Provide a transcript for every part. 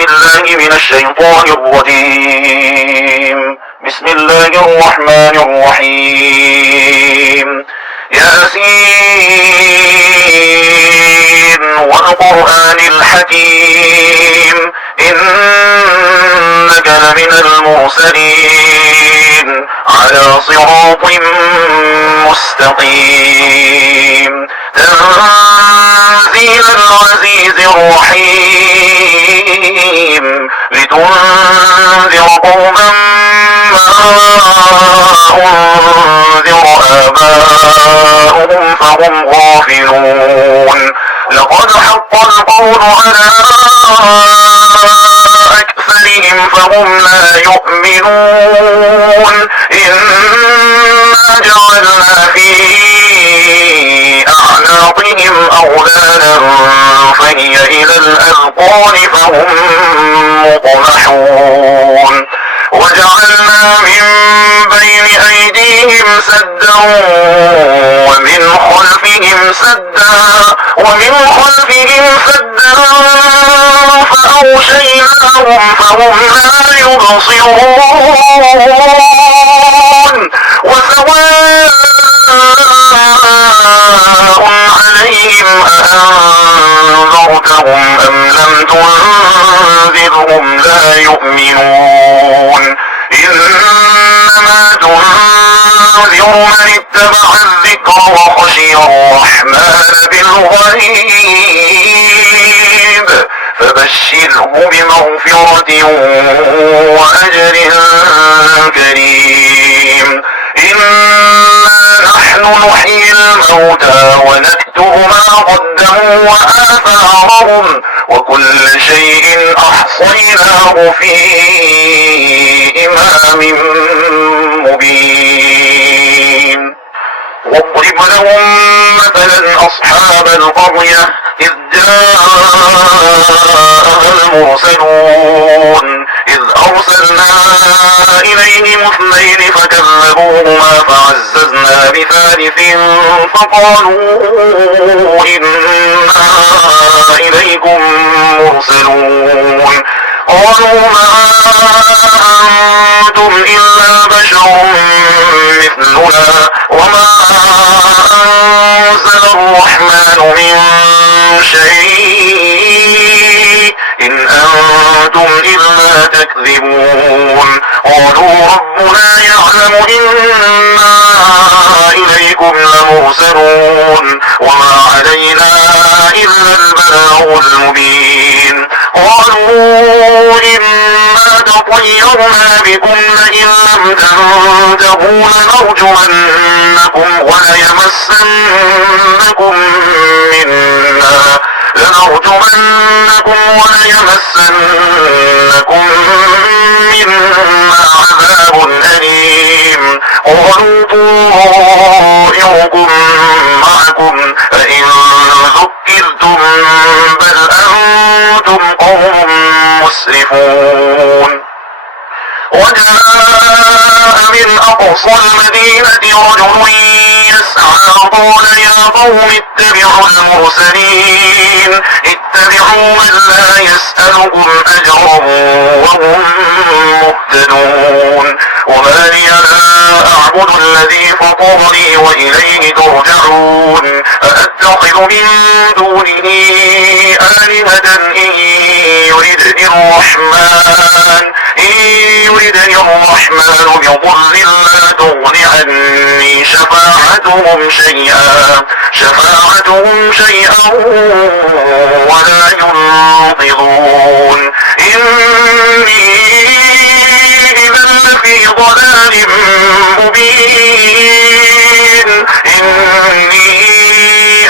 بالله من الشيطان الرجيم. بسم الله الرحمن الرحيم. ياسين والقرآن الحكيم إنك لمن المرسلين على صراط مستقيم تنزيل العزيز الرحيم لتنذر قوما ما أنذر آباؤهم فهم غافلون. لقد حق القول على أكثرهم فهم لا يؤمنون. إنا جعلنا في أعناقهم أغلالا فهي إلى الأذقان فهم مطمحون. وجعلنا من بين أيديهم سدا ومن خلفهم سدا فأغشيناهم فهم لا يبصرون. وسواء عليهم أأنذرتهم أم لم تنذرهم لا يؤمنون. إنما تنذر من اتبع الذكر وخشي الرحمن بالغيب فبشره بمغفرة وأجر كريم. إنا نحن نحيي الموتى ونكتب ما قدموا وآثارهم وكل شيء أحصيناه في إمام مبين. واضرب لهم مثلا أصحاب القرية إذ جاءها المرسلون إذ أرسلنا إليهم اثنين فكذبوهما فعززنا بثالث فقالوا إنا إليكم مرسلون. قالوا ما أنتم إلا بشر مثلنا وما أنزل الرحمن من شيء إن أنتم إلا تكذبون. قالوا ربنا يعلم إنا إليكم لمرسلون وما علينا إلا البلاغ المبين. قالوا إنا تطيرنا بكم لئن لم تنتهوا لنرجمنكم وليمسنكم منا عذاب أليم. قالوا طائركم معكم أئن ذكرتم بل أنتم قوم مسرفون. وجاء من أقصى المدينة رجل يسعى قال يا قوم اتبعوا المرسلين اتبعوا من لا يسألكم أجرا وهم مهتدون. وما لي لا أعبد الذي فطرني وإليه ترجعون. أأتخذ من دونه آلهة إن يردني الرحمن بضر لا تغن عني شفاعتهم شيئا ولا ينقذون. إني إذا لفي ضلال مبين. إني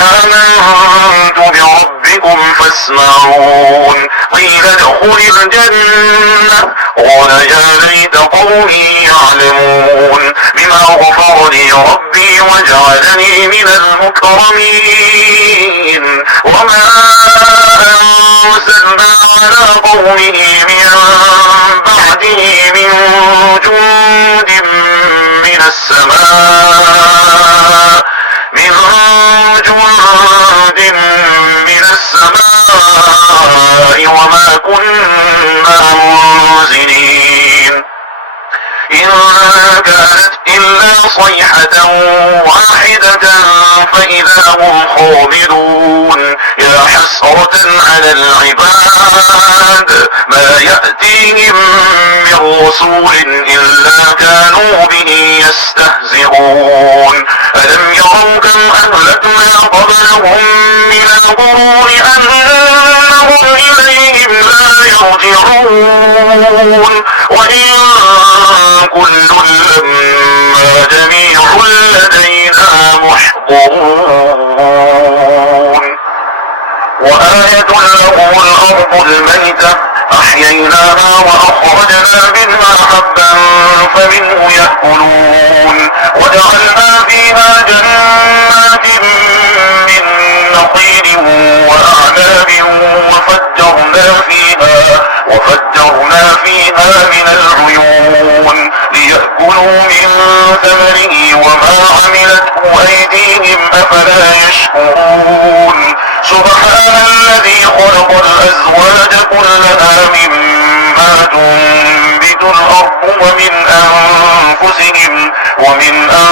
آمنت بربكم فاسمعون. قيل ادخل الجنة قال يا ليت قومي يعلمون بما غفر لي ربي وجعلني من المكرمين. وما أنزلنا على قومه من بعده من جند من السماء وما كنا إن كانت إلا صيحة واحدة فإذا هم خامدون يا حسرة على العباد ما يأتيهم من رسول إلا كانوا به يستهزئون ألم يروا كم أهلكنا قبلهم من القرون أنهم إليهم لا يرجعون وإن كل لما جميع لدينا محضرون وآية لهم الأرض الميتة أحييناها وأخرجنا منها حبا فمنه يأكلون وجعلنا فيها جنات من نخيل وأعناب وفجرنا فيها من العيون ليأكلوا من ثمره وما عملته أيديهم أفلا يشكرون سبحان الذي خلق الأزواج كلها مما تنبت الأرض ومن أنفسهم ومما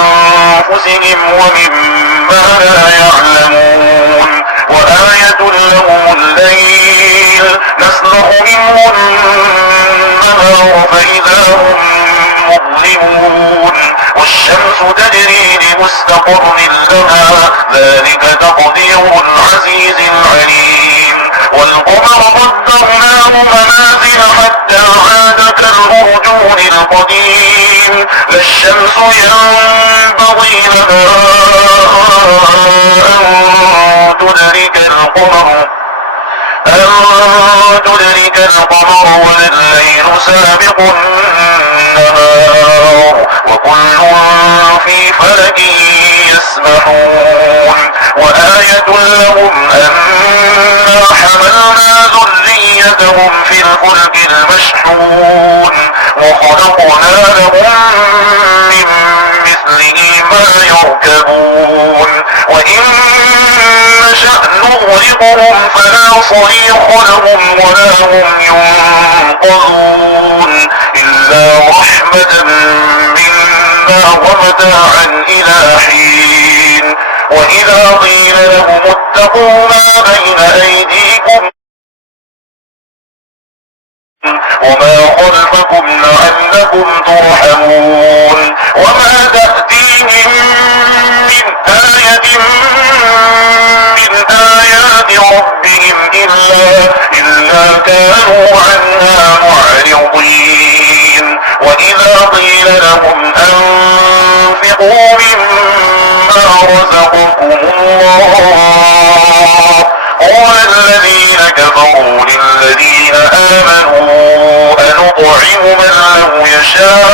لا يعلمون وآية لهم الليل نسلخ منه النهار فإذا هم مظلمون والشمس تجري لمستقر لها ذلك تقدير العزيز العليم والقمر قدرناه منازل حتى عاد كالأرجون القديم لا الشمس ينبغي لها أن تدرك القمر ولا الليل سابق النهار وكل في فلك يسبحون وآية لهم أنا حملنا ذريتهم في الفلك المشحون وخلقنا لهم من مثله ما يركبون وإن نشأ نغرقهم فلا صريخ لهم ولا هم ينقذون إلا رحمة منا ومتاعا إلى حين وإذا قيل لهم اتقوا ما بين أيديكم وما خلفكم لعلكم ترحمون وما تأتيهم من آية من آيات ربهم إلا كانوا عنها معرضين وإذا قيل لهم أنفقوا مما رزقكم الله قال الذين كفروا للذين آمنوا أنطعم من لو يشاء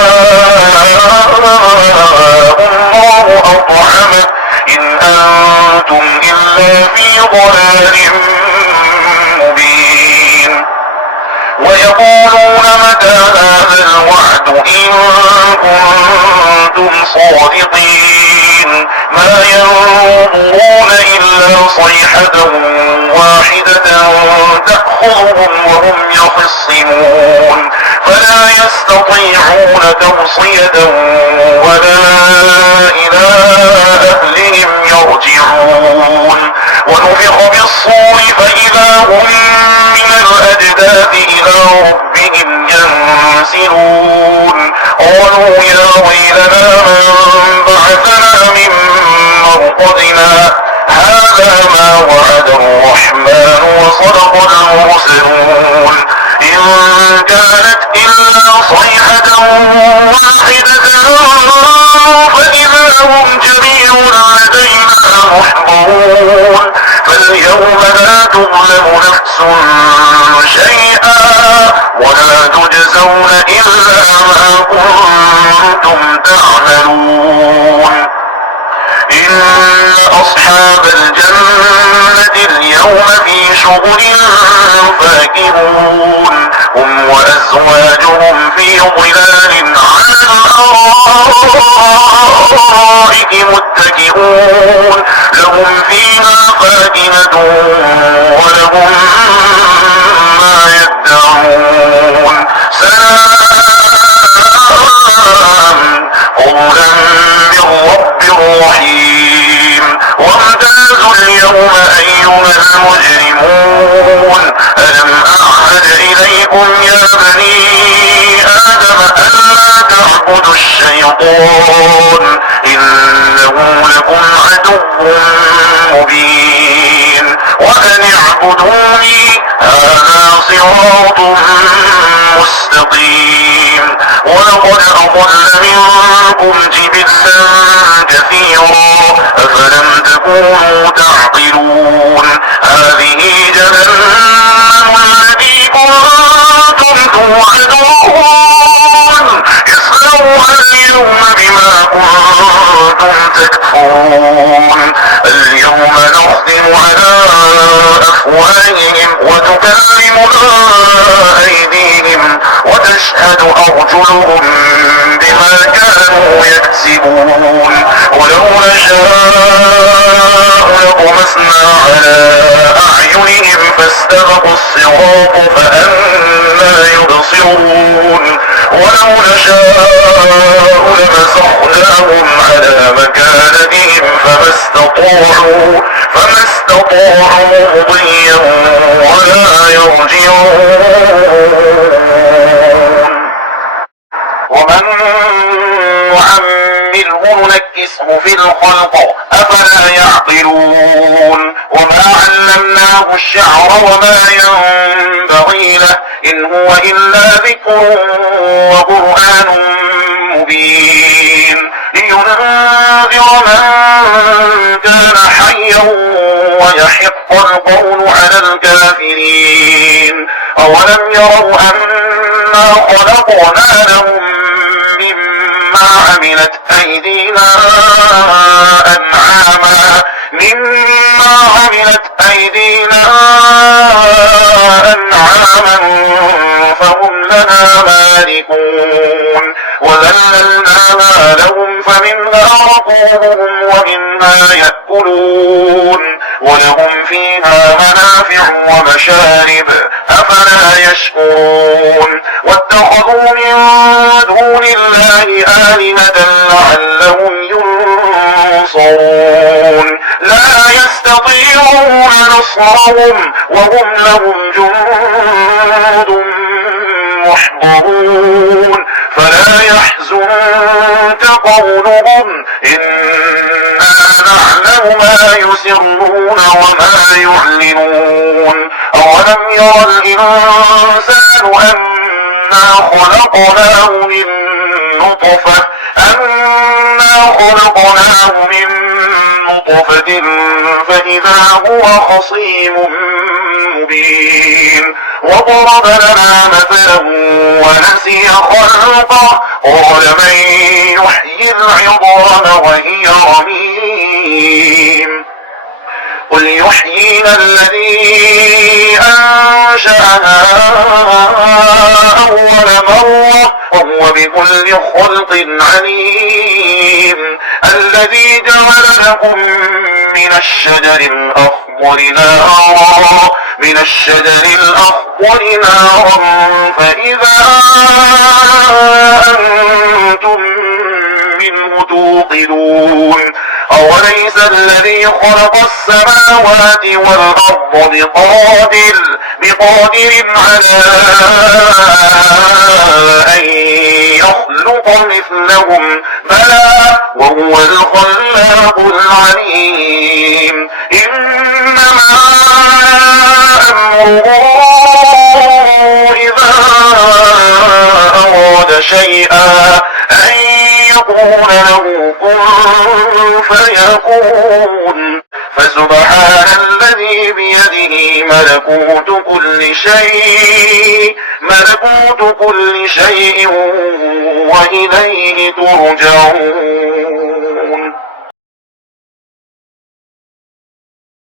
الله أطعمه إن أنتم إلا في ضلال مبين ويقولون متى هذا الوعد إن كنتم صادقين ما ينظرون إلا صيحة واحدة تأخذهم وهم يخصمون فلا يستطيعون توصية ولا إلى أهلهم يرجعون ونفخ بالصور فإذا هم من الأجداث إلى ربهم ينسلون قالوا يا ويلنا من بعثنا من مرقدنا هذا ما وعد الرحمن وصدق المرسلون إن كانت إلا صيحة واحدة فإذا هم جميع لدينا محضرون فاليوم لا تظلم نفس شيئا ولا تجزون إلا ما كنتم تعملون إن أصحاب الجنة اليوم في شغل فاكهون هم وأزواجهم في ظلال على الأرائك متكئون لهم فيها فاكهة ولهم ما يدعون سلام لكم يا بني آدم ألا تعبدوا الشيطان إنه لكم عدو مبين وأن اعبدوني هذا صراط مستقيم ولقد أضل منكم جبلا كثيرا أفلم تكونوا تعقلون هذه جهنم التي كنتم توعدون اصلوها اليوم بما كنتم تكفرون اليوم نختم على أفواههم وتكلمنا أيديهم وتشهد أرجلهم بما كانوا يكسبون ولو نشاء لطمسنا على أعينهم فاستبقوا الصراط فأنى يبصرون ولو نشاء لمسخناهم على مكانتهم فما استطاعوا مضيا ولا يرجعون ومن نعمره نكسه في الخلق أفلا يعقلون وما علمناه الشعر وما ينبغي له إن هو إلا ذكر وقرآن مبين لينذر من كان حيا ويحق القول على الكافرين أولم يروا أنا خلقنا لهم مما عملت أيدينا أنعاما فهم لنا مالكون وذللناها لهم فمنها ركوبهم ومنها يأكلون ولهم فيها منافع ومشارب أفلا يشكرون واتخذوا من دون الله آلهة لعلهم ينصرون لا يستطيعون نصرهم وهم لهم جند محضرون فلا يحزنك قولهم إنا نعلم ما يسرون وما يعلنون أولم ير الإنسان أنا خلقناه من نطفة فإذا هو خصيم مبين وضرب لنا مثلا ونسي خلقه قال من يحيي العظام وهي رميم قل يحييها الذي أنشأها أول مرة وهو بكل خلق عليم الذي جعل لكم من الشجر الأخضر نارا فإذا أنتم منه توقدون أوليس الذي خلق السماوات والأرض بقادر على أن يخلق مثلهم بلى وهو الخلاق العليم إنما أمره إذا أراد شيئا أن يقول له كن فيكون فسبحان الذي بيده ملكوت كل شيء وإليه ترجعون